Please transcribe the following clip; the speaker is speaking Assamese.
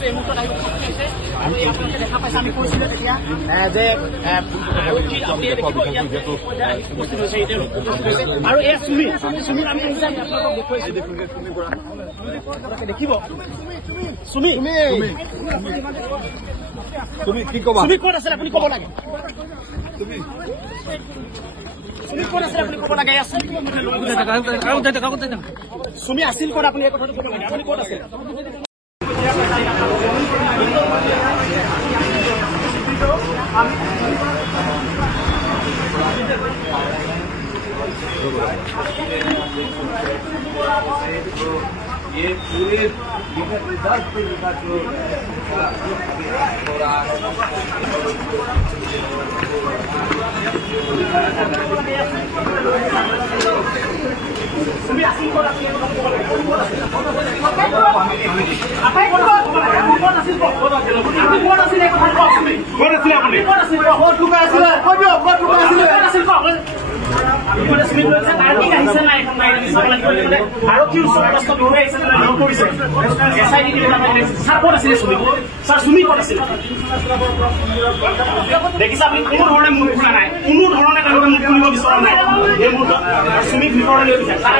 এই মুহূৰ্তত আহিব আছে আৰু এই আপোনালোকে দেখা পাইছে আমি কৈছিলো তেতিয়া যে আৰু এই সুমি আমি আপোনালোকক দেখুৱাইছো দেখিব সুমি তুমি কি কবা তুমি ক'ত আছে আপুনি ক'ব লাগে সুমি ক'ত আছে আপুনি ক'ব লাগে সুমি আছিল ক'ত আপুনি এই কথাটো ক'ব লাগে আপুনি ক'ত আছে ये पूरे दस का जो আৰক্ষী উচ্চ পদস্থ বিষয়া হিচাপে নিয়োগ কৰিছে এছআই ডি ছাৰ ক'ত আছিলে সুমি ছাৰ সুমি ক'ত আছিলে দেখিছে আপুনি কোনো ধৰণে মুখ খোলা নাই কোনো ধৰণে তেওঁলোকে মুখ খুলিব বিচৰা নাই এই মুহূৰ্তত সুমিক ভিতৰলৈ লৈ গৈছে তাৰ